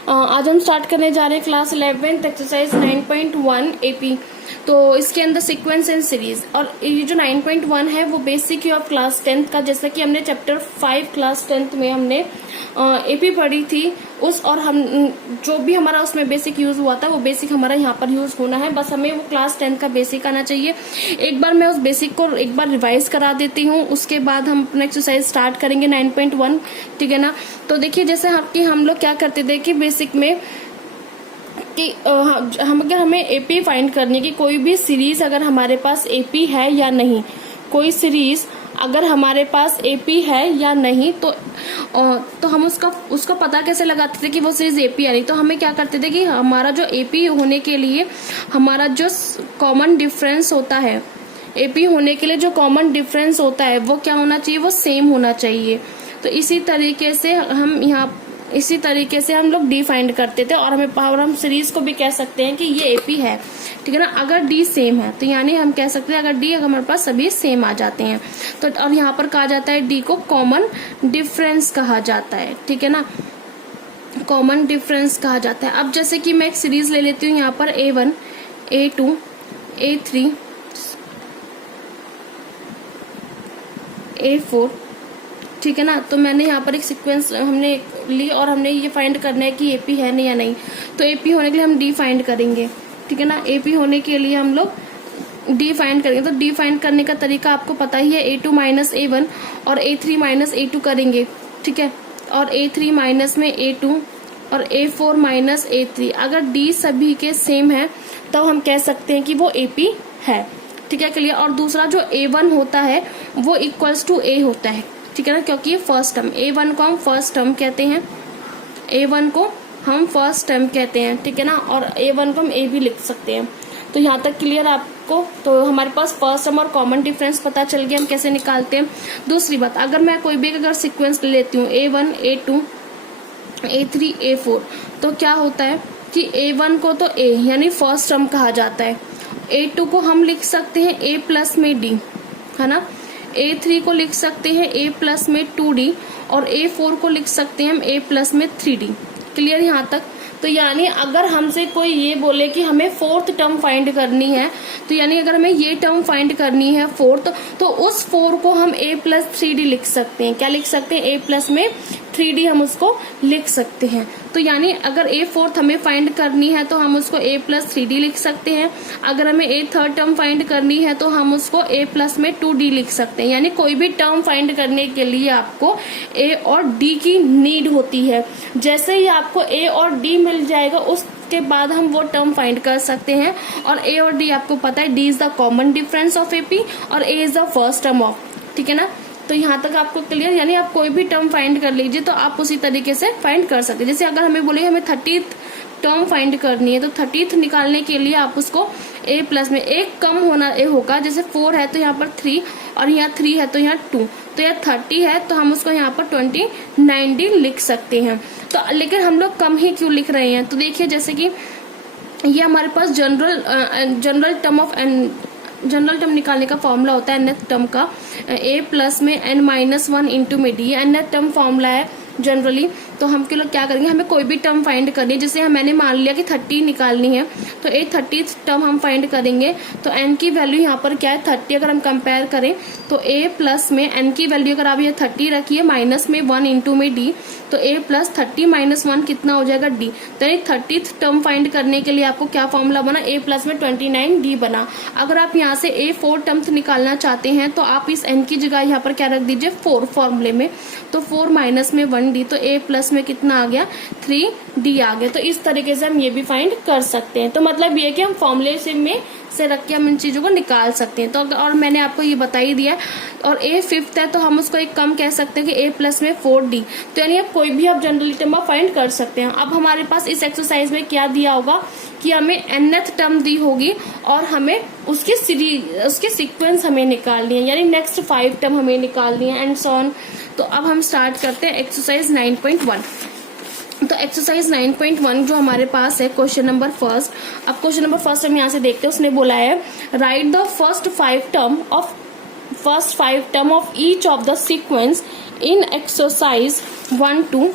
आज हम स्टार्ट करने जा रहे हैं क्लास 11th एक्सरसाइज 9.1 एपी। तो इसके अंदर सीक्वेंस एंड सीरीज, और ये जो 9.1 है वो बेसिक है ऑफ क्लास 10th का। जैसा कि हमने चैप्टर 5 क्लास 10th में हमने एपी पढ़ी थी, उस और हम जो भी हमारा उसमें बेसिक यूज हुआ था वो बेसिक हमारा यहाँ पर यूज होना है। बस हमें वो क्लास 10 का बेसिक आना चाहिए। एक बार मैं उस बेसिक को एक बार रिवाइज करा देती हूँ, उसके बाद हम अपना एक्सरसाइज स्टार्ट करेंगे 9.1। ठीक है ना। तो देखिए जैसे हम लोग क्या करते थे कि बेसिक में कि अगर हमें एपी फाइंड करने की कोई भी सीरीज अगर हमारे पास एपी है या नहीं, कोई सीरीज अगर हमारे पास एपी है या नहीं, तो हम उसका पता कैसे लगाते थे कि वो सीरीज एपी है नहीं। तो हमें क्या करते थे कि हमारा जो एपी होने के लिए हमारा जो कॉमन डिफरेंस होता है, एपी होने के लिए जो कॉमन डिफरेंस होता है वो क्या होना चाहिए, वो सेम होना चाहिए। तो इसी तरीके से हम लोग डी फाइंड करते थे, और हम सीरीज को भी कह सकते हैं कि ये एपी है। ठीक है ना। अगर डी सेम है तो यानी हम कह सकते हैं अगर हमारे पास सभी सेम आ जाते हैं तो, और यहाँ पर कहा जाता है डी को कॉमन डिफरेंस कहा जाता है। ठीक है ना, कॉमन डिफरेंस कहा जाता है। अब जैसे कि मैं एक सीरीज ले लेती हूँ यहाँ पर A1, A2, A3, A4। ठीक है ना। तो मैंने यहाँ पर एक सीक्वेंस हमने ली और हमने ये फाइंड करना है कि एपी है नहीं या नहीं। तो एपी होने के लिए हम डी फाइंड करेंगे। ठीक है ना। एपी होने के लिए हम लोग डी फाइंड करेंगे। तो डी फाइंड करने का तरीका आपको पता ही है, A2 माइनस A1 और A3 माइनस A2 करेंगे। ठीक है। और A3 माइनस में A2 और A4 माइनस A3। अगर डी सभी के सेम है तो हम कह सकते हैं कि वो एपी है। ठीक है, क्लियर। और दूसरा जो A1 होता है वो इक्वल्स टू A होता है। ठीक है ना, क्योंकि ये फर्स्ट टर्म, A1 को हम फर्स्ट टर्म कहते हैं, A1 को हम फर्स्ट टर्म कहते हैं। ठीक है ना। और A1 को हम A भी लिख सकते हैं। तो यहाँ तक क्लियर आपको। तो हमारे पास फर्स्ट टर्म और कॉमन डिफरेंस पता चल गया हम कैसे निकालते हैं। दूसरी बात, अगर मैं कोई भी अगर सीक्वेंस ले लेती हूँ A1, A2, A3, A4, तो क्या होता है कि A1 को तो A यानी फर्स्ट टर्म कहा जाता है, A2 को हम लिख सकते हैं A प्लस में D, है ना। A3 को लिख सकते हैं A प्लस में 2D, और A4 को लिख सकते हैं हम A प्लस में 3D। क्लियर यहाँ तक। तो यानी अगर हमसे कोई ये बोले कि हमें फोर्थ टर्म फाइंड करनी है, तो यानी अगर हमें ये टर्म फाइंड करनी है फोर्थ, तो उस 4 को हम A प्लस 3D लिख सकते हैं। क्या लिख सकते हैं? A प्लस में 3D हम उसको लिख सकते हैं। तो यानी अगर A फोर्थ हमें फाइंड करनी है तो हम उसको A प्लस 3D लिख सकते हैं। अगर हमें A थर्ड टर्म फाइंड करनी है तो हम उसको A प्लस में 2D लिख सकते हैं। यानी कोई भी टर्म फाइंड करने के लिए आपको A और D की नीड होती है। जैसे ही आपको A और D मिल जाएगा उसके बाद हम वो टर्म फाइंड कर सकते हैं। और A और D आपको पता है, D is the common difference of AP और A is the first term of. ठीक है ना। तो यहाँ तक आपको क्लियर। यानी आप कोई भी टर्म फाइंड कर लीजिए तो आप उसी तरीके से फाइंड कर सकते हैं। जैसे अगर हमें बोले हमें 30th टर्म फाइंड करनी है, तो 30th निकालने के लिए आप उसको A प्लस में एक कम होना A होगा। जैसे 4 है तो यहाँ पर 3, और यहाँ 3 है तो यहाँ 2, तो यहाँ 30 है तो हम उसको यहाँ पर 29D लिख सकते हैं। तो लेकिन हम लोग कम ही क्यों लिख रहे हैं? तो देखिए जैसे कि ये हमारे पास जनरल टर्म निकालने का फॉर्मूला होता है nth टर्म का, A प्लस में n माइनस 1 इंटू में D। nth टर्म फॉर्मूला है जनरली। तो हम के लोग क्या करेंगे, हमें कोई भी टर्म फाइंड करनी है। जैसे मैंने मान लिया कि 30 निकालनी है, तो A 30th टर्म हम फाइंड करेंगे। तो n की वैल्यू यहाँ पर क्या है, 30। अगर हम कंपेयर करें तो A प्लस में n की वैल्यू अगर आप ये 30 रखिए माइनस में 1 इंटू में D, तो A प्लस 30 माइनस 1 कितना हो जाएगा, D। तो यानी 30th टर्म फाइंड करने के लिए आपको क्या फॉर्मूला बना, A प्लस में 29D बना। अगर आप यहाँ से A 4 टर्म्स निकालना चाहते हैं तो आप इस n की जगह यहाँ पर क्या रख दीजिए, 4 फॉर्मूले में। तो 4 माइनस में 1D, तो A प्लस में कितना आ गया, 3D आ गया। तो इस तरीके से हम ये भी फाइंड कर सकते हैं। तो मतलब ये कि हम फॉर्मूले से रख के हम इन चीजों को निकाल सकते हैं। तो और मैंने आपको ये बता ही दिया। और A 5th है तो हम उसको एक कम कह सकते हैं कि A प्लस में 4D। तो यानी आप कोई भी आप जनरली टर्म फाइंड कर सकते हैं। अब हमारे पास इस एक्सरसाइज में क्या दिया होगा कि हमें nth टर्म दी होगी और हमें उसकी सीक्वेंस हमें निकालनी है, यानी नेक्स्ट 5 टर्म हमें निकालनी है एंड सो ऑन। तो अब हम स्टार्ट करते हैं एक्सरसाइज 9.1। तो एक्सरसाइज 9.1 जो हमारे पास है क्वेश्चन नंबर फर्स्ट। अब क्वेश्चन नंबर फर्स्ट हम यहाँ से देखते हैं। उसने बोला है right the first 5 term of each of the sequence in exercise 1 to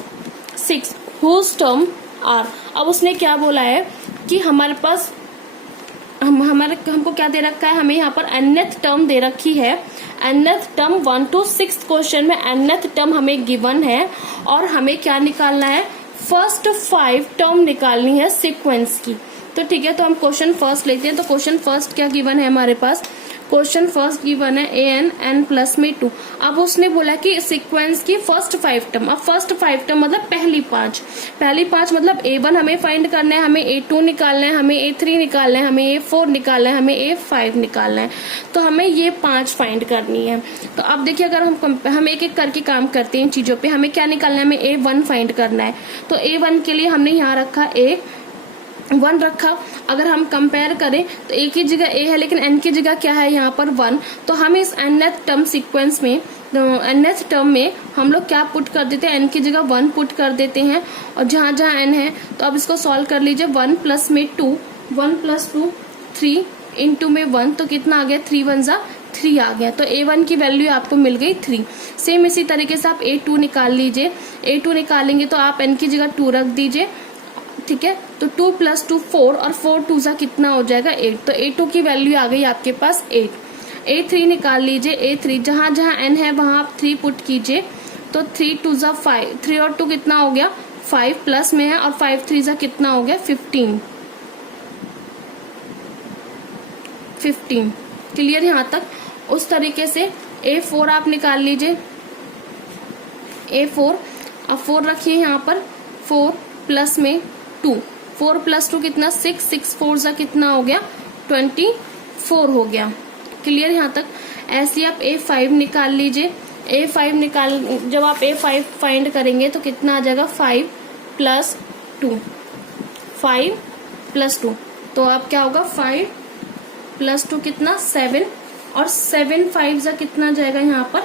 6 whose term आर। अब उसने क्या बोला है कि हमारे पास हमको क्या दे रखा है, हमें यहाँ पर nth टर्म दे रखी है। nth टर्म 1 to 6 क्वेश्चन में nth टर्म हमें गिवन है और हमें क्या निकालना है, फर्स्ट 5 टर्म निकालनी है सीक्वेंस की। तो ठीक है, तो हम क्वेश्चन फर्स्ट लेते हैं। तो क्वेश्चन फर्स्ट क्या गिवन है हमारे पास, क्वेश्चन फर्स्ट गिवन है an प्लस में 2। अब उसने बोला कि सीक्वेंस की फर्स्ट 5 टर्म। अब फर्स्ट 5 टर्म मतलब पहली पांच मतलब a1 हमें फाइंड करना है, हमें a2 निकालना है, हमें a3 निकालना है, हमें a4 निकालना है, हमें a5 निकालना है। तो हमें ये 5 फाइंड करनी है। तो अब देखिए, अगर हम एक एक करके काम करते हैं इन चीजों पे, हमें क्या निकालना है, हमें a1 फाइंड करना है। तो a1 के लिए हमने यहाँ रखा a1 रखा। अगर हम कंपेयर करें तो a की जगह a है, लेकिन n की जगह क्या है यहाँ पर 1। तो हम इस nth टर्म सीक्वेंस में nth टर्म में हम लोग क्या पुट कर देते हैं, n की जगह 1 पुट कर देते हैं। और जहां जहां n है, तो अब इसको सॉल्व कर लीजिए। 1 प्लस में 2, 1 प्लस 2 3 इंटू में 1, तो कितना आ गया, 3 1 जा 3 आ गया। तो a1 की वैल्यू आपको मिल गई 3। सेम इसी तरीके से आप a2 निकाल लीजिए। a2 निकालेंगे तो आप n की जगह 2 रख दीजिए, ठीक है। तो 2 प्लस 2 4 और 4 2 सा कितना हो जाएगा 8। तो a2 की वैल्यू आ गई आपके पास 8। a3 निकाल लीजिए। a3 जहां जहां n है वहां आप 3 पुट कीजिए। तो 3 2 जा 5, 3 और 2 कितना हो गया 5, प्लस में है, और 5 3 जा कितना हो गया 15। क्लियर यहाँ तक। उस तरीके से a4 आप निकाल लीजिए। a4 अब 4 रखिए यहाँ पर, 4 प्लस में 2, 4 प्लस 2 कितना 6, 6 4 जा कितना हो गया 24 हो गया। क्लियर यहाँ तक। ऐसे आप a5 निकाल लीजिए। जब आप a5 फाइंड करेंगे तो कितना आ जाएगा 5 प्लस 2, 5 प्लस 2, तो आप क्या होगा 5 प्लस 2 कितना 7, और 7 5 जा कितना जाएगा यहाँ पर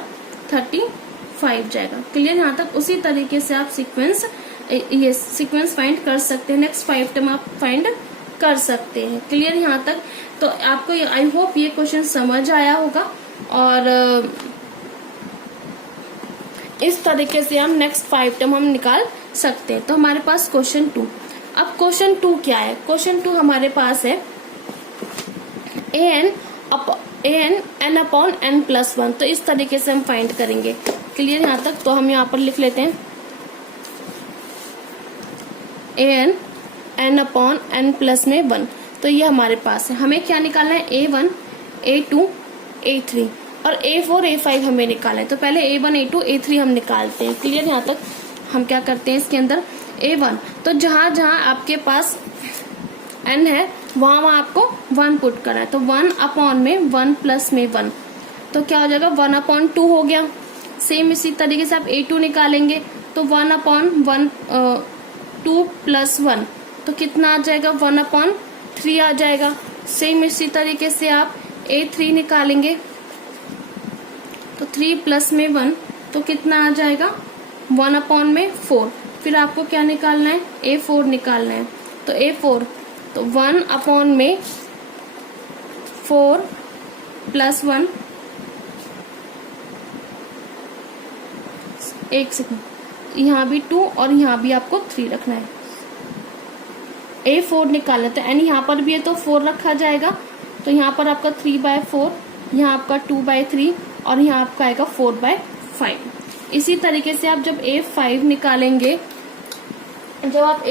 35 जाएगा। क्लियर यहाँ तक। उसी तरीके से आप सीक्वेंस फाइंड कर सकते हैं। नेक्स्ट 5 टर्म आप फाइंड कर सकते हैं। क्लियर यहाँ तक। तो आपको आई होप ये क्वेश्चन समझ आया होगा, और इस तरीके से हम नेक्स्ट 5 टर्म हम निकाल सकते हैं। तो हमारे पास क्वेश्चन 2। अब क्वेश्चन 2 क्या है, क्वेश्चन 2 हमारे पास है n अपॉन n प्लस 1। तो इस तरीके से हम फाइंड करेंगे। क्लियर यहाँ तक। तो हम यहाँ पर लिख लेते हैं n अपॉन n प्लस में 1। तो ये हमारे पास है। हमें क्या निकालना है, a1 a2 a3 और a4 a5 हमें निकालना है। तो पहले a1 a2 a3 हम निकालते हैं। क्लियर यहाँ तक। हम क्या करते हैं इसके अंदर, a1 तो जहां जहां आपके पास n है वहां आपको 1 पुट करना है। तो 1 अपॉन में 1 प्लस में 1, तो क्या हो जाएगा 1 अपॉन 2 हो गया। सेम इसी तरीके से आप a2 निकालेंगे तो 1 अपॉन 2 प्लस 1, तो कितना आ जाएगा 1 अपॉन 3 आ जाएगा। सेम इसी तरीके से आप a3 निकालेंगे तो 3 प्लस में 1, तो कितना आ जाएगा 1 अपॉन में 4। फिर आपको क्या निकालना है, a4 निकालना है। तो a4 तो 1 अपॉन में 4 प्लस 1, एक सेकंड, यहाँ भी 2 और यहाँ भी आपको 3 रखना है। a4 निकालना है तो n यहाँ पर भी है तो 4 रखा जाएगा। तो यहाँ पर आपका 3/4, यहाँ आपका 2/3 और यहाँ आपका आएगा 4/5। इसी तरीके से आप जब a5 निकालेंगे, तो आप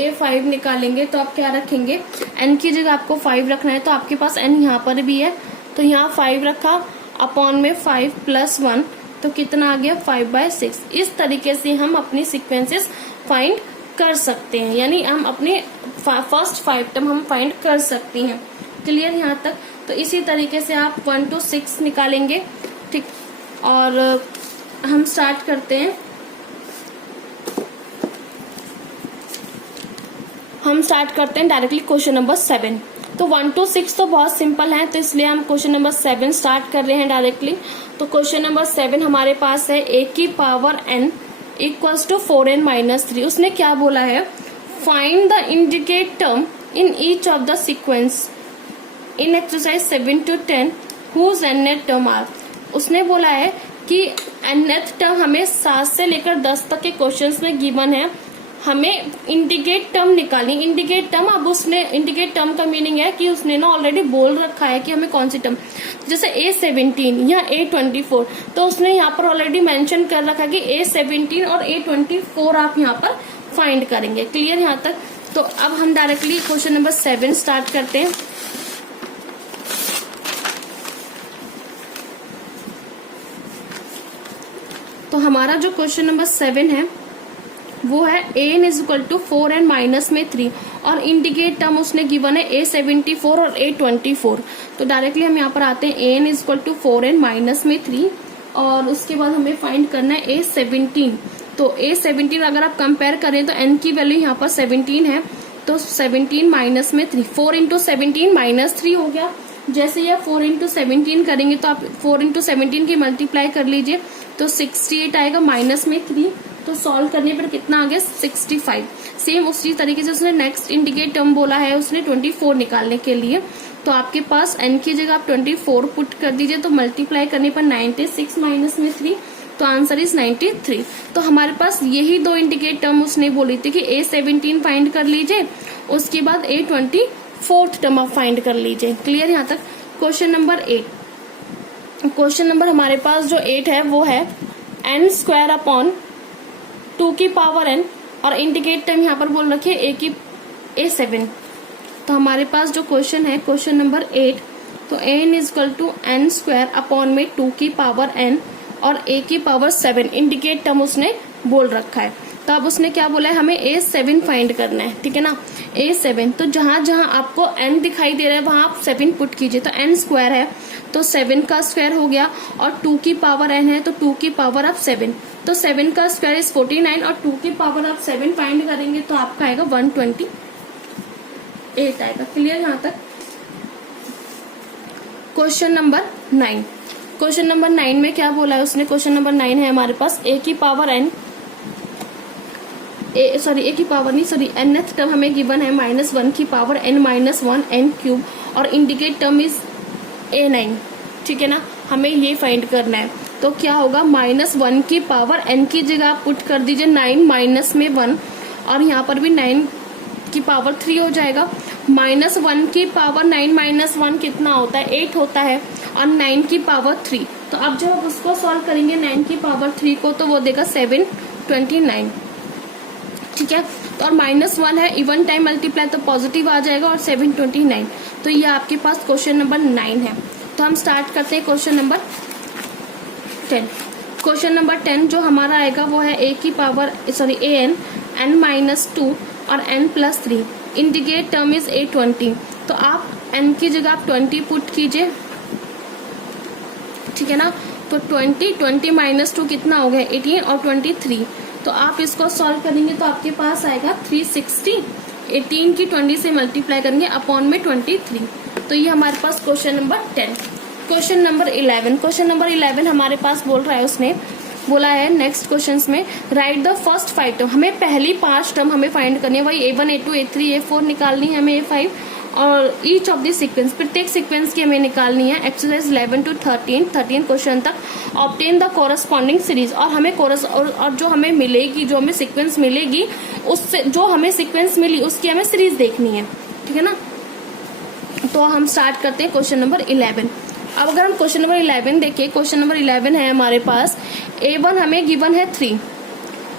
क्या रखेंगे, n की जगह आपको 5 रखना है। तो आपके पास n यहाँ पर भी है तो यहाँ 5 रखा, अपॉन में 5 प्लस 1, तो कितना आ गया 5/6। इस तरीके से हम अपनी सीक्वेंसेस फाइंड कर सकते हैं, यानी हम अपने फर्स्ट 5 टर्म हम फाइंड कर सकते हैं। क्लियर यहाँ तक। तो इसी तरीके से आप 1 to 6 निकालेंगे, ठीक। और हम स्टार्ट करते हैं। Directly question number 7। तो 1 to 6 तो बहुत सिंपल है, तो इसलिए हम क्वेश्चन नंबर 7 स्टार्ट कर रहे हैं डायरेक्टली। तो क्वेश्चन नंबर 7 हमारे पास है a की power n equals to 4n minus 3। उसने क्या बोला है, find the indicate term in each of the sequence in exercise 7 to 10 whose nth term आर। उसने बोला है कि nth टर्म हमें 7 से लेकर 10 तक के क्वेश्चंस में गिवन है, हमें इंडिकेट टर्म निकालनी। इंडिकेट टर्म, अब उसने इंडिकेट टर्म का मीनिंग है कि उसने ना ऑलरेडी बोल रखा है कि हमें कौन सी टर्म, जैसे A17 या A24, तो उसने यहाँ पर ऑलरेडी मेंशन कर रखा है कि A17 और A24 आप यहाँ पर फाइंड करेंगे। क्लियर यहाँ तक? तो अब हम डायरेक्टली क्वेश्चन नंबर 7 स्टार्ट करते हैं। तो हमारा जो क्वेश्चन नंबर 7 है वो है an is equal to 4n minus में 3 और इंडिकेट टर्म उसने गिवन है A74 और A24। तो डायरेक्टली हम यहाँ पर आते हैं an is equal to 4n minus में 3 और उसके बाद हमें फाइंड करना है A17। तो A17 अगर आप कंपेयर करें तो n की वैल्यू यहाँ पर 17 है, तो 17 माइनस में 3, 4 इंटू 17 माइनस 3 हो गया। जैसे ये 4 इंटू 17 करेंगे तो आप 4 इंटू 17 की मल्टीप्लाई कर लीजिए तो 68 आएगा माइनस में 3, तो सॉल्व करने पर कितना आ गया 65। सेम उसी तरीके से उसने नेक्स्ट इंडिकेट टर्म बोला है उसने 24 निकालने के लिए, तो आपके पास n की जगह आप 24 पुट कर दीजिए तो मल्टीप्लाई करने पर 96 माइनस में 3, तो आंसर इज 93। तो हमारे पास यही दो इंडिकेट टर्म उसने बोली थी कि A17 फाइंड कर लीजिए, उसके बाद A24 टर्म आप फाइंड कर लीजिए। क्लियर यहाँ तक? Question number 8। क्वेश्चन नंबर हमारे पास जो 8 है वो है n स्क्वायर अपॉन 2 की पावर n और इंडिकेट टर्म यहाँ पर बोल रखिए A7। तो हमारे पास जो क्वेश्चन है क्वेश्चन नंबर 8, तो n is equal to n square upon में 2 की पावर n और a की पावर 7 इंडिकेट टर्म उसने बोल रखा है। तो अब उसने क्या बोला है, हमें A7 फाइंड करना है, ठीक है ना। A7, तो जहां जहां आपको n दिखाई दे रहा है वहां आप 7 पुट कीजिए। तो n स्क्वायर है तो 7 का स्क्वायर हो गया और 2 की पावर n है तो 2 की पावर आप 7, तो 7 का स्क्वायर इज 49 और 2 की पावर आप 7 फाइंड करेंगे तो आपका आएगा 128 आएगा। क्लियर यहाँ तक? Question number 9। क्वेश्चन नंबर 9 में क्या बोला है उसने, क्वेश्चन नंबर 9 है हमारे पास a की पावर n, a की पावर नहीं सॉरी nth टर्म हमें गिवन है -1 की power n minus 1 n cube और इंडिकेट टर्म इज A9, ठीक है ना। हमें ये फाइंड करना है तो क्या होगा, -1 की पावर n की जगह आप पुट कर दीजिए 9 माइनस में 1 और यहाँ पर भी 9 की पावर 3 हो जाएगा। -1 की पावर 9 माइनस 1 कितना होता है, 8 होता है और 9 की पावर 3, तो अब जब आप उसको सॉल्व करेंगे 9 की पावर 3 को तो वो देगा 729, ठीक है। तो और -1 है, इवन टाइम मल्टीप्लाई तो पॉजिटिव आ जाएगा और 729, तो ये आपके पास क्वेश्चन नंबर 9 है। तो हम स्टार्ट करते हैं क्वेश्चन नंबर 10। क्वेश्चन नंबर 10 जो हमारा आएगा वो है a की पावर n माइनस 2 और n plus 3, indicate term is A20। तो आप n की जगह आप 20 पुट कीजिए, ठीक है ना। तो 20 माइनस 2 कितना हो गया 18 और 23, तो आप इसको सॉल्व करेंगे तो आपके पास आएगा 360। 18 की 20 से मल्टीप्लाई करेंगे अपॉन में 23, तो ये हमारे पास question number 10। Question number 11। Question number 11 हमारे पास बोल रहा है, उसने बोला है नेक्स्ट क्वेश्चंस में राइट द फर्स्ट 5 टर्म, हमें पहली 5 टर्म हमें फाइंड करनी है, वही A1 A2 A3 A4 निकालनी है हमें, A5 और ईच ऑफ द सीक्वेंस, प्रत्येक सीक्वेंस की हमें निकालनी है। एक्सरसाइज 11 to 13 क्वेश्चन तक ऑब्टेन द कोरस्पॉन्डिंग सीरीज, और हमें और जो हमें मिलेगी, जो हमें सीक्वेंस मिलेगी उससे जो हमें सीक्वेंस मिली उसकी हमें सीरीज देखनी है, ठीक है ना। तो हम स्टार्ट करते हैं क्वेश्चन नंबर 11। अब अगर हम क्वेश्चन नंबर 11 देखें, क्वेश्चन नंबर 11 है हमारे पास A1 हमें गिवन है 3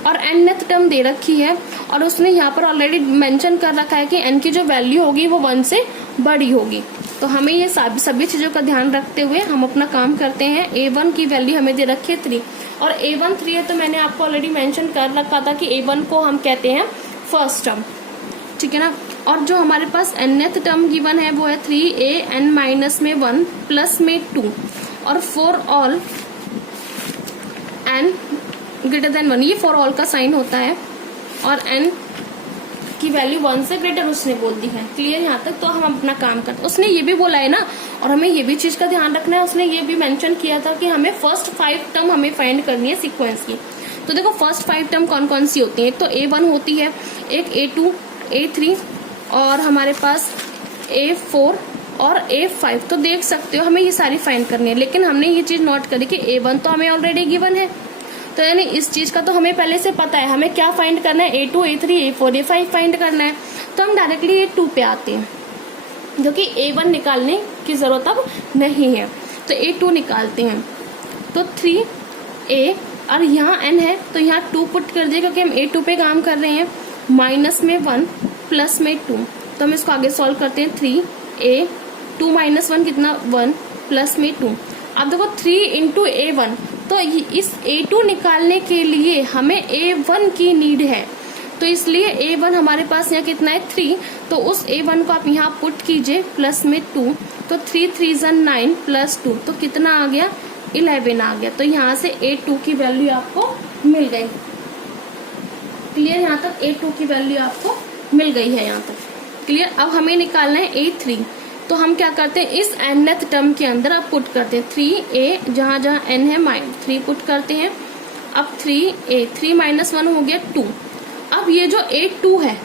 और nth टर्म दे रखी है और उसने यहाँ पर ऑलरेडी मेंशन कर रखा है कि n की जो वैल्यू होगी वो 1 से बड़ी होगी। तो हमें ये सभी चीजों का ध्यान रखते हुए हम अपना काम करते हैं। A1 की वैल्यू हमें दे रखी है 3 और A1 3 है, तो मैंने आपको ऑलरेडी मेंशन कर रखा था कि A1 को हम कहते हैं फर्स्ट टर्म, ठीक है ना। और जो हमारे पास nth टर्म गिवन है वो है 3a n माइनस में 1 प्लस में 2 और for all n greater than 1, ये फॉर ऑल का साइन होता है और n की वैल्यू 1 से ग्रेटर उसने बोल दी है। क्लियर यहाँ तक? तो हम अपना काम करते, उसने ये भी बोला है ना, और हमें ये भी चीज का ध्यान रखना है, उसने ये भी मेंशन किया था कि हमें फर्स्ट 5 टर्म हमें फाइंड करनी है सीक्वेंस की। तो देखो फर्स्ट 5 टर्म कौन कौन सी होती है, एक तो A1 होती है, एक A2 A3 और हमारे पास A4 और A5। तो देख सकते हो हमें ये सारी फाइंड करनी है, लेकिन हमने ये चीज नोट करी कि A1 तो हमें ऑलरेडी गिवन है, तो यानी इस चीज का तो हमें पहले से पता है, हमें क्या फाइंड करना है, A2, A3, A4, A5 find करना है। तो हम डायरेक्टली A2 पे आते हैं, जो कि A1 निकालने की जरूरत अब नहीं है, तो A2 निकालते हैं। तो 3A और यहाँ n है तो यहाँ 2 पुट कर दिए, क्योंकि हम A2 पे काम कर रहे हैं। माइनस में 1 प्लस में 2, तो हम इसको आगे सॉल्व करते हैं। 3A 2 माइनस 1 कितना 1 प्लस में 2। अब देखो 3 इंटू A1, तो इस A2 निकालने के लिए हमें A1 की नीड है, तो इसलिए A1 हमारे पास यहाँ कितना है 3, तो उस A1 को आप यहाँ पुट कीजिए प्लस में 2, तो 3 3 9 प्लस 2, तो कितना आ गया 11 आ गया। तो यहाँ से A2 की वैल्यू आपको मिल गई। क्लियर, यहाँ तक A2 की वैल्यू आपको मिल गई है, यहाँ तक क्लियर। अब हमें निकालना है A3, तो हम क्या करते हैं, इस nth टर्म के अंदर आप पुट करते हैं 3A, जहाँ जहाँ n है -3 पुट करते हैं। अब 3A 3 माइनस 1 हो गया 2। अब ये जो A2 है,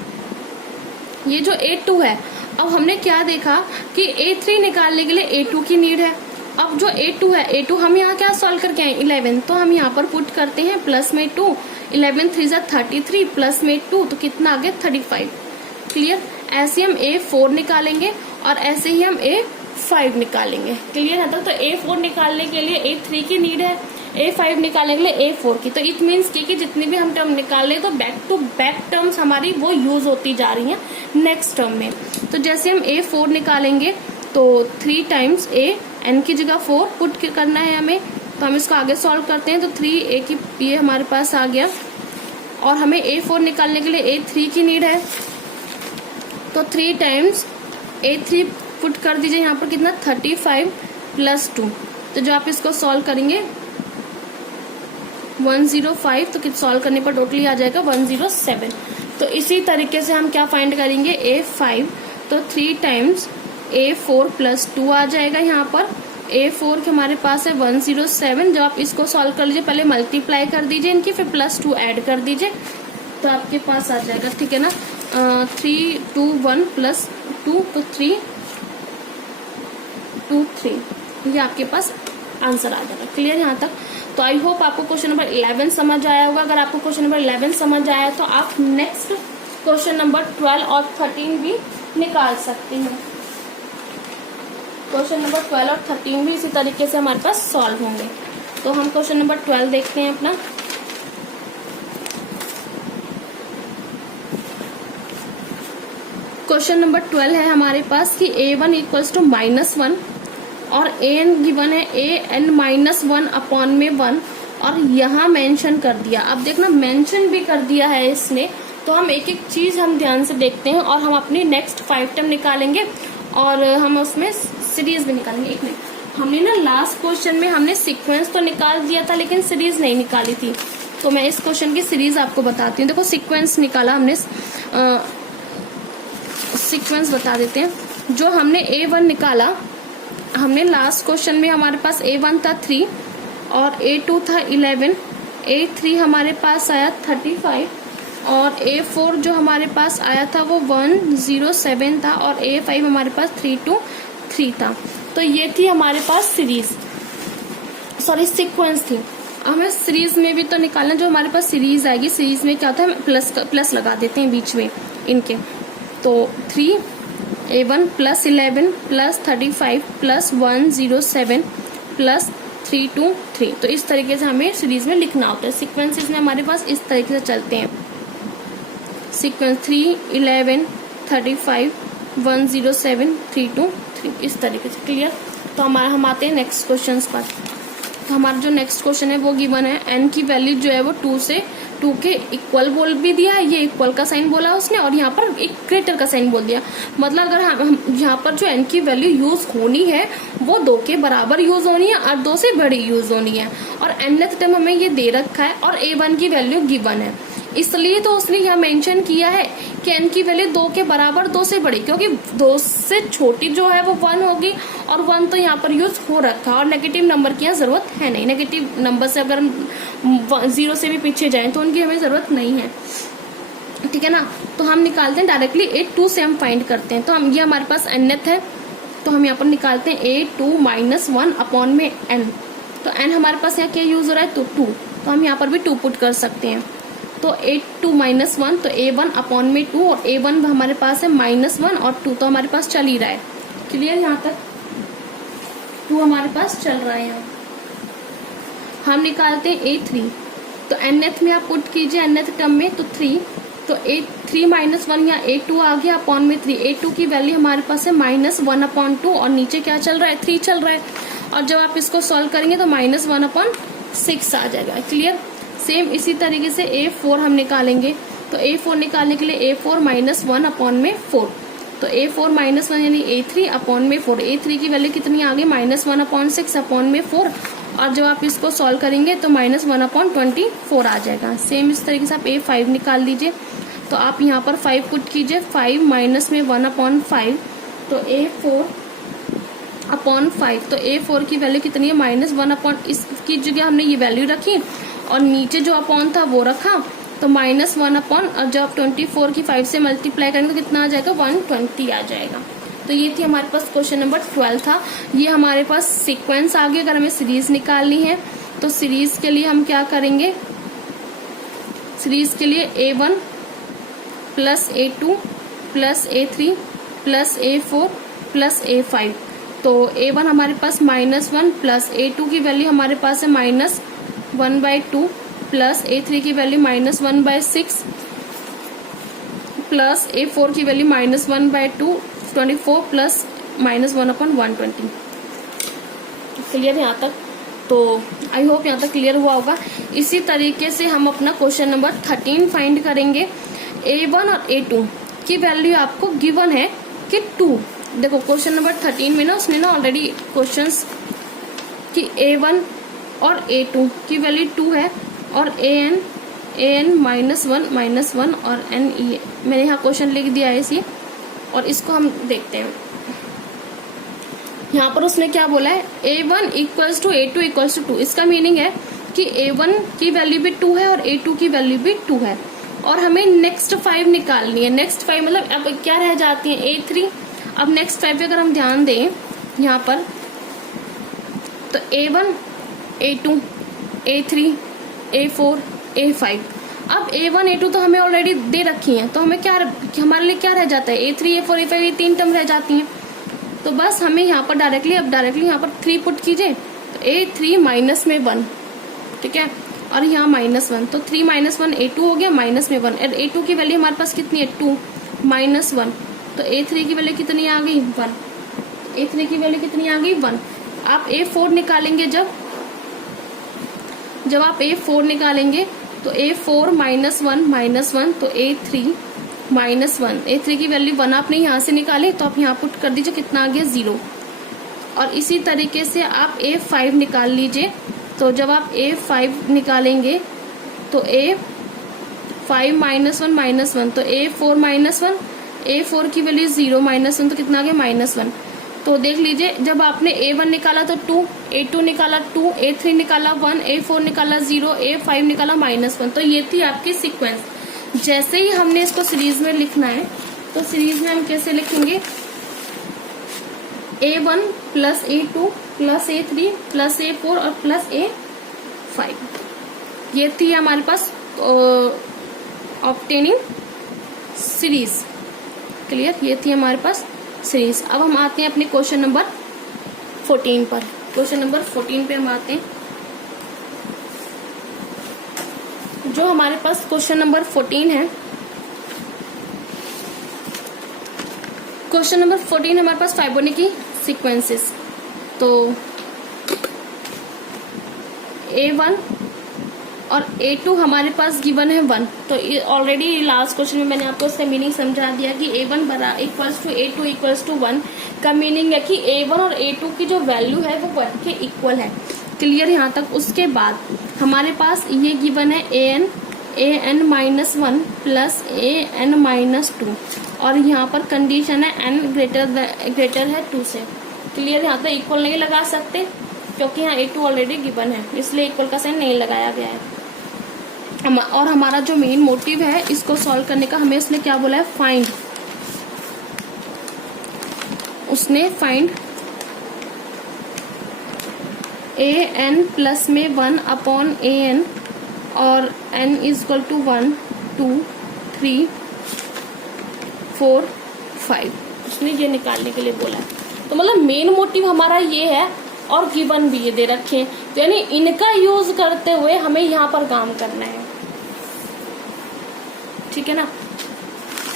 ये जो A2 है, अब हमने क्या देखा कि A3 निकालने के लिए A2 की नीड है। अब जो A2 है, A2 हम यहाँ क्या सॉल्व करके आए 11, तो हम यहाँ पर पुट करते हैं प्लस में 2, 11 3 33 प्लस में 2, तो कितना आ गया 35। क्लियर, ऐसे हम A4 निकालेंगे और ऐसे ही हम A5 निकालेंगे। क्लियर है, तो A4 निकालने के लिए A3 की नीड है, A5 निकालने के लिए A4 की। तो इट मीन्स कि जितनी भी हम टर्म निकाल रहे, तो बैक टू बैक टर्म्स हमारी वो यूज होती जा रही हैं नेक्स्ट टर्म में। तो जैसे हम A4 निकालेंगे तो 3 टाइम्स A, n की जगह 4 पुट करना है हमें, तो हम इसको आगे सॉल्व करते हैं। तो 3A की ये हमारे पास आ गया, और हमें A4 निकालने के लिए A3 की नीड है, तो 3 टाइम्स A3 पुट कर दीजिए यहाँ पर कितना 35 प्लस 2, तो जो आप इसको सॉल्व करेंगे 105, तो सॉल्व करने पर टोटली आ जाएगा 107। तो इसी तरीके से हम क्या फाइंड करेंगे A5, तो 3 टाइम्स A4 प्लस 2 आ जाएगा। यहाँ पर A4 के हमारे पास है 107, जब आप इसको सॉल्व कर लीजिए, पहले मल्टीप्लाई कर दीजिए इनकी, फिर प्लस 2 ऐड कर दीजिए, तो आपके पास आ जाएगा, ठीक है ना। 3 2 1 प्लस 2, तो 3 2 3, ये आपके पास आंसर आ जाएगा। क्लियर यहाँ तक। तो आई होप आपको क्वेश्चन नंबर 11 समझ आया होगा। अगर आपको क्वेश्चन नंबर 11 समझ आया तो आप नेक्स्ट क्वेश्चन नंबर 12 और 13 भी निकाल सकती हैं। क्वेश्चन नंबर 12 और 13 भी इसी तरीके से हमारे पास सॉल्व होंगे। तो हम क्वेश्चन नंबर 12 देखते हैं अपना। क्वेश्चन नंबर 12 है हमारे पास कि A1 इक्वल्स टू -1 और an गिवन है an -1 अपॉन में 1, और यहाँ मेंशन कर दिया। अब देखना मेंशन भी कर दिया है इसने, तो हम एक एक चीज हम ध्यान से देखते हैं और हम अपनी नेक्स्ट 5 टर्म निकालेंगे और हम उसमें सीरीज भी निकालेंगे। एक मिनट, हमने ना लास्ट क्वेश्चन में हमने सीक्वेंस तो निकाल दिया था लेकिन सीरीज नहीं निकाली थी, तो मैं इस क्वेश्चन की सीरीज आपको बताती हूँ। देखो सीक्वेंस निकाला हमने, सीक्वेंस बता देते हैं। जो हमने A1 निकाला, हमने लास्ट क्वेश्चन में हमारे पास A1 था 3 और A2 था 11, A3 हमारे पास आया 35 और A4 जो हमारे पास आया था वो 107 था और A5 हमारे पास 323 था। तो ये थी हमारे पास सीरीज, सॉरी सीक्वेंस थी। हमें सीरीज में भी तो निकालना, जो हमारे पास सीरीज आएगी, सीरीज में क्या होता है, प्लस लगा देते हैं बीच में इनके। तो 3A1 plus 11 plus 35 plus 107 plus 323, तो इस तरीके से हमें सीरीज में लिखना होता है। सीक्वेंसेस में हमारे पास इस तरीके से चलते हैं, सीक्वेंस 3 11 35 107 323, इस तरीके से। क्लियर। तो हम आते हैं नेक्स्ट क्वेश्चन पर। तो हमारा जो नेक्स्ट क्वेश्चन है वो गिवन है, n की वैल्यू जो है वो 2 के इक्वल बोल भी दिया है, ये इक्वल का साइन बोला उसने, और यहाँ पर एक ग्रेटर का साइन बोल दिया। मतलब अगर हम यहाँ पर जो n की वैल्यू यूज होनी है वो 2 के बराबर यूज होनी है और 2 से बड़ी यूज होनी है, और nth टर्म हमें ये दे रखा है और A1 की वैल्यू गिवन है, इसलिए तो उसने यहाँ मेंशन किया है कि n की वैल्यू 2 के बराबर 2 से बड़ी, क्योंकि 2 से छोटी जो है वो 1 होगी और 1 तो यहाँ पर यूज हो रखा है और नेगेटिव नंबर की यहाँ जरूरत है नहीं। नेगेटिव नंबर से अगर हम 0 से भी पीछे जाएं तो उनकी हमें जरूरत नहीं है, ठीक है ना। तो हम निकालते हैं डायरेक्टली A2 से हम फाइंड करते हैं। तो हम ये हमारे पास nth है, तो हम यहाँ पर निकालते हैं A2 -1 अपॉन में n। तो n हमारे पास यहाँ क्या यूज हो रहा है, तो 2, तो हम यहाँ पर भी 2 पुट कर सकते हैं। तो 8 2 -1 तो A1 अपॉन में 2 और A1 हमारे पास है -1 और 2 तो हमारे पास चल ही रहा है। क्लियर, यहाँ तक 2 हमारे पास चल रहा है। यहाँ हम निकालते हैं A3, तो nth में आप पुट कीजिए nth टर्म में, तो 3 तो 3 -1 यहाँ A2 आ गया अपॉन में 3। A2 की वैल्यू हमारे पास है -1/2 और नीचे क्या चल रहा है 3 चल रहा है, और जब आप इसको सॉल्व करेंगे तो -1/6 आ जाएगा। क्लियर, सेम इसी तरीके से A4 हम निकालेंगे, तो A4 निकालने के लिए A4 -1/4, तो A4 -1 यानी A3 अपॉन में 4। A3 की वैल्यू कितनी आ गई -1/6 अपॉन में 4, और जब आप इसको सॉल्व करेंगे तो -1/24 आ जाएगा। सेम इस तरीके से आप A5 निकाल लीजिए, तो आप यहाँ पर 5 पुट कीजिए, 5 माइनस में 1/5 तो A4/5, तो A4 की वैल्यू कितनी है -1 इसकी जगह हमने ये वैल्यू रखी और नीचे जो अपॉन था वो रखा, तो -1 और जब 24 की 5 से मल्टीप्लाई करेंगे तो कितना आ जाएगा 120 आ जाएगा। तो ये थी हमारे पास क्वेश्चन नंबर 12 था। ये हमारे पास सीक्वेंस आ गया। अगर हमें सीरीज निकालनी है तो सीरीज के लिए हम क्या करेंगे, सीरीज के लिए A1 plus A2 plus A3 plus A4 plus A5, तो A1 हमारे पास -1 प्लस A2 की वैल्यू हमारे पास है -1/2 प्लस A3 की वैल्यू -1/6 प्लस A4 की वैल्यू -1/2 24 प्लस -1/120। क्लियर यहाँ तक? तो आई होप यहाँ तक क्लियर हुआ होगा। इसी तरीके से हम अपना क्वेश्चन नंबर 13 फाइंड करेंगे। A1 और A2 की वैल्यू आपको गिवन है कि 2। देखो क्वेश्चन नंबर 13 में ना उसने ना ऑलरेडी क्वेश्चंस कि A1 और A2 की वैल्यू 2 है और an -1 और n मैंने यहाँ क्वेश्चन लिख दिया है इसी, और इसको हम देखते हैं। यहाँ पर उसने क्या बोला है A1 equals to A2 equals to 2। इसका मीनिंग है कि A1 की वैल्यू भी 2 है और A2 की वैल्यू भी 2 है, और हमें नेक्स्ट 5 निकालनी है। नेक्स्ट 5 मतलब अब क्या रह जाती है A3। अब नेक्स्ट 5 पे अगर हम ध्यान दें यहाँ पर, तो A1 A2 A3 A4 A5। अब A1 A2 तो हमें ऑलरेडी दे रखी हैं, तो हमें क्या, हमारे लिए क्या रह जाता है A3 A4 A5, ये 3 टर्म रह जाती हैं। तो बस हमें यहाँ पर डायरेक्टली यहाँ पर 3 पुट कीजिए, तो A3 माइनस में 1, ठीक है, और यहाँ -1, तो 3 -1 A2 हो गया माइनस में 1, और A2 की वैल्यू हमारे पास कितनी है 2 -1, तो A3 की वैल्यू कितनी आ गई 1। A3 की वैल्यू कितनी आ गई 1। आप A4 निकालेंगे, जब आप A4 निकालेंगे तो A4 -1 तो A3 -1, A3 की वैल्यू 1 आपने यहाँ से निकाली, तो आप यहाँ पुट कर दीजिए, कितना आ गया 0। और इसी तरीके से आप A5 निकाल लीजिए, तो जब आप A5 निकालेंगे तो A5 -1 तो A4 -1, A4 की वैल्यू 0 -1 तो कितना आ गया -1। तो देख लीजिए, जब आपने A1 निकाला तो 2, A2 निकाला 2, A3 निकाला 1, A4 निकाला 0, A5 निकाला -1। तो ये थी आपकी सीक्वेंस। जैसे ही हमने इसको सीरीज में लिखना है, तो सीरीज में हम कैसे लिखेंगे A1 plus A2 plus A3 plus A4 और प्लस A5। ये थी हमारे पास ऑब्टेनिंग सीरीज। क्लियर, ये थी हमारे पास सीरीज। अब हम आते हैं अपने क्वेश्चन नंबर 14 पर। क्वेश्चन नंबर 14 पे हम आते हैं। जो हमारे पास क्वेश्चन नंबर 14 है, क्वेश्चन नंबर 14 हमारे पास फाइबोनाची सीक्वेंसेस। तो A1 और A2 हमारे पास गिवन है 1। तो ऑलरेडी लास्ट क्वेश्चन में मैंने आपको इसका मीनिंग समझा दिया कि A1 equals to A2 equals to 1 का मीनिंग है कि A1 और A2 की जो वैल्यू है वो 1 के इक्वल है। क्लियर यहाँ तक? उसके बाद हमारे पास ये गिवन है an -1 प्लस an -2, और यहाँ पर कंडीशन है n ग्रेटर है 2 से। क्लियर, यहाँ तक इक्वल नहीं लगा सकते क्योंकि यहाँ A2 ऑलरेडी गिवन है, इसलिए इक्वल का साइन नहीं लगाया गया है। और हमारा जो मेन मोटिव है इसको सॉल्व करने का, हमें उसने क्या बोला है फाइंड, उसने फाइंड an प्लस में 1 अपॉन an और n इज इक्वल टू 1 2 3 4 5, उसने ये निकालने के लिए बोला है। तो मतलब मेन मोटिव हमारा ये है और गिवन भी ये दे रखे हैं, तो यानी इनका यूज करते हुए हमें यहाँ पर काम करना है, ठीक है ना।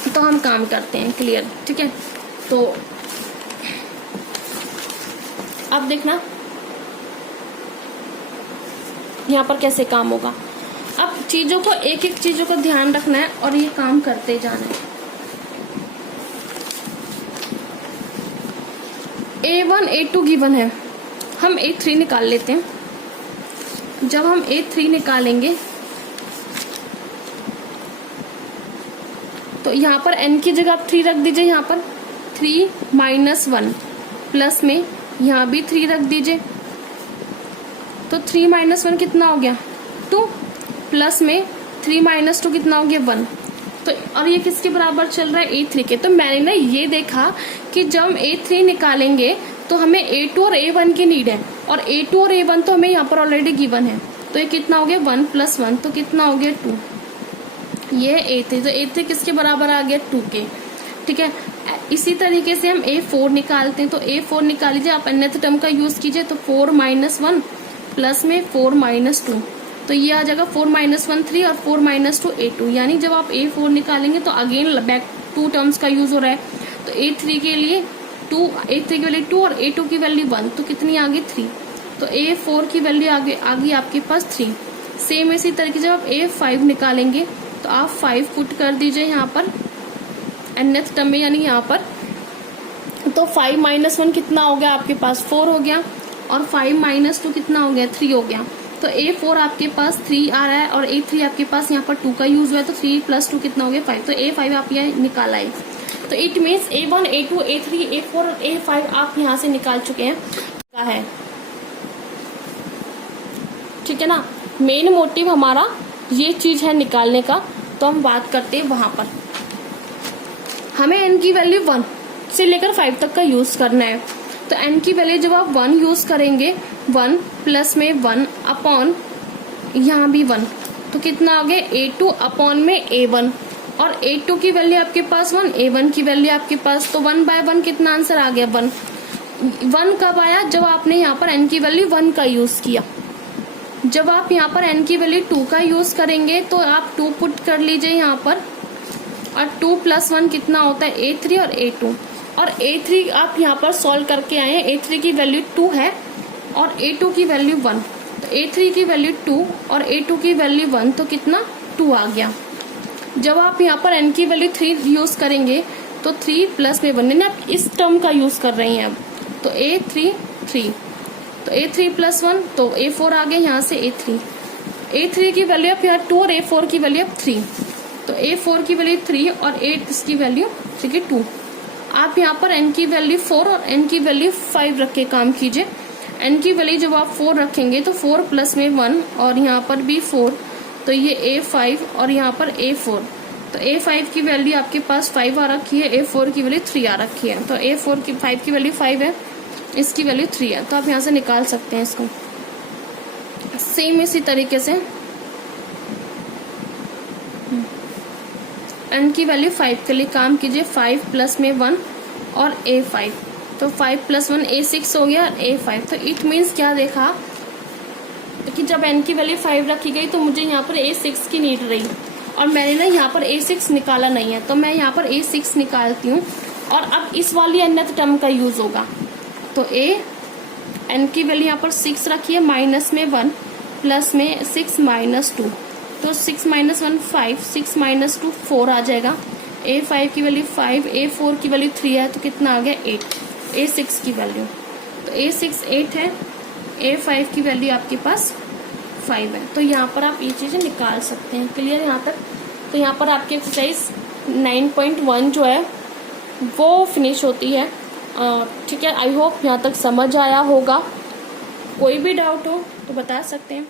तो हम काम करते हैं, क्लियर, ठीक है। तो अब देखना यहाँ पर कैसे काम होगा। अब चीजों को एक एक चीजों का ध्यान रखना है और ये काम करते जाना है। A1 A2 गिवन है, हम A3 निकाल लेते हैं। जब हम A3 निकालेंगे तो यहाँ पर n की जगह आप 3 रख दीजिए, यहाँ पर 3 माइनस 1 प्लस में यहाँ भी 3 रख दीजिए। तो 3 माइनस 1 कितना हो गया 2, प्लस में 3 माइनस 2 कितना हो गया 1। तो और ये किसके बराबर चल रहा है A3 के। तो मैंने ना ये देखा कि जब हम A3 निकालेंगे तो हमें A2 और A1 की नीड है, और A2 और A1 तो हमें यहाँ पर ऑलरेडी गिवन है। तो ये कितना हो गया 1 प्लस 1, तो कितना हो गया 2, ये A3। तो A3 किसके बराबर आ गया 2 के, ठीक है। इसी तरीके से हम A4 निकालते हैं। तो A4 निकाल लीजिए आप, अन्यथ टर्म का यूज कीजिए। तो 4 माइनस 1 प्लस में 4 माइनस 2, तो ये आ जाएगा 4 माइनस 1 3 और 4 माइनस 2 A2। यानी जब आप A4 निकालेंगे तो अगेन बैक 2 टर्म्स का यूज हो रहा है। तो A3 के लिए 2, A3 की वैल्यू 2 और A2 की वैल्यू 1, तो कितनी आ गई 3। तो A4 की वैल्यू आ गई आपके पास 3। सेम इसी तरीके से जब आप A5 निकालेंगे तो आप 5 पुट कर दीजिए यहाँ पर nth टर्म में, यानी यहाँ पर। तो 5 माइनस 1 कितना हो गया आपके पास 4 हो गया, और 5 माइनस 2 कितना हो गया 3 हो गया। तो A4 आपके पास 3 आ रहा है और A3 आपके पास यहाँ पर 2 का यूज हुआ है। तो 3 प्लस 2 कितना हो गया 5। तो A5 आप यहाँ निकाला है। तो it means A1 A2 A3 A4 और A5 आप यहाँ से निकाल चुके हैं, ठीक है ना। मेन मोटिव हमारा ये चीज है निकालने का। तो हम बात करते हैं वहां पर हमें n की वैल्यू 1 से लेकर 5 तक का यूज करना है। तो n की वैल्यू जब आप 1 यूज करेंगे 1 प्लस में 1 अपॉन यहाँ भी 1, तो कितना आ गया A2 अपॉन में A1, और A2 की वैल्यू आपके पास 1, A1 की वैल्यू आपके पास, तो 1 बाय 1 कितना आंसर आ गया 1। 1 कब आया जब आपने यहाँ पर n की वैल्यू 1 का यूज किया। जब आप यहाँ पर n की वैल्यू 2 का यूज करेंगे तो आप 2 पुट कर लीजिए यहाँ पर, और 2 प्लस 1 कितना होता है A3 और A2। और A3 आप यहाँ पर सॉल्व करके आए हैं, A3 की वैल्यू 2 है और A2 की वैल्यू 1। तो A3 की वैल्यू 2 और A2 की वैल्यू 1, तो कितना 2 आ गया। जब आप यहाँ पर n की वैल्यू 3 यूज करेंगे तो 3 प्लस में 1, आप इस टर्म का यूज कर रहे हैं अब। तो A3 3, तो A3 प्लस 1, तो A4 आ गया यहाँ से A3 की वैल्यू आप यहाँ 2 और A4 की वैल्यू 3। तो A4 की वैल्यू 3 और इसकी वैल्यू 2। आप यहाँ पर n की वैल्यू 4 और n की वैल्यू 5 रख के काम कीजिए। n की वैल्यू जब आप 4 रखेंगे तो 4 प्लस में 1 और यहाँ पर भी 4, तो ये A5 और यहाँ पर A4। तो A5 की वैल्यू आपके पास 5 आ रखी है, A4 की वैल्यू 3 आ रखी है। तो A4 की 5 की वैल्यू 5 है, इसकी वैल्यू 3 है। तो आप यहाँ से निकाल सकते हैं इसको। सेम इसी तरीके से n की वैल्यू 5 के लिए काम कीजिए। 5 प्लस में 1 और A5, तो 5 प्लस 1 A6 हो गया, A5। तो इट मीन्स क्या देखा कि जब n की वैल्यू 5 रखी गई तो मुझे यहाँ पर A6 की नीड रही, और मैंने ना यहाँ पर A6 निकाला नहीं है। तो मैं यहाँ पर A6 निकालती हूँ, और अब इस वाली nth टर्म का यूज होगा। तो n की वैल्यू यहाँ पर 6 रखी है, माइनस में 1 प्लस में 6 माइनस 2, तो 6 माइनस 1 5, 6 माइनस 2 4 आ जाएगा। A5 की वैल्यू 5, A4 की वैल्यू 3 है, तो कितना आ गया 8। A6 की वैल्यू, तो A6 8 है, A5 की वैल्यू आपके पास 5 है। तो यहाँ पर आप ये चीजें निकाल सकते हैं। क्लियर यहाँ तक? तो यहाँ पर आपकी एक्सरसाइज 9.1 जो है वो फिनिश होती है। ठीक है, आई होप यहाँ तक समझ आया होगा। कोई भी डाउट हो तो बता सकते हैं।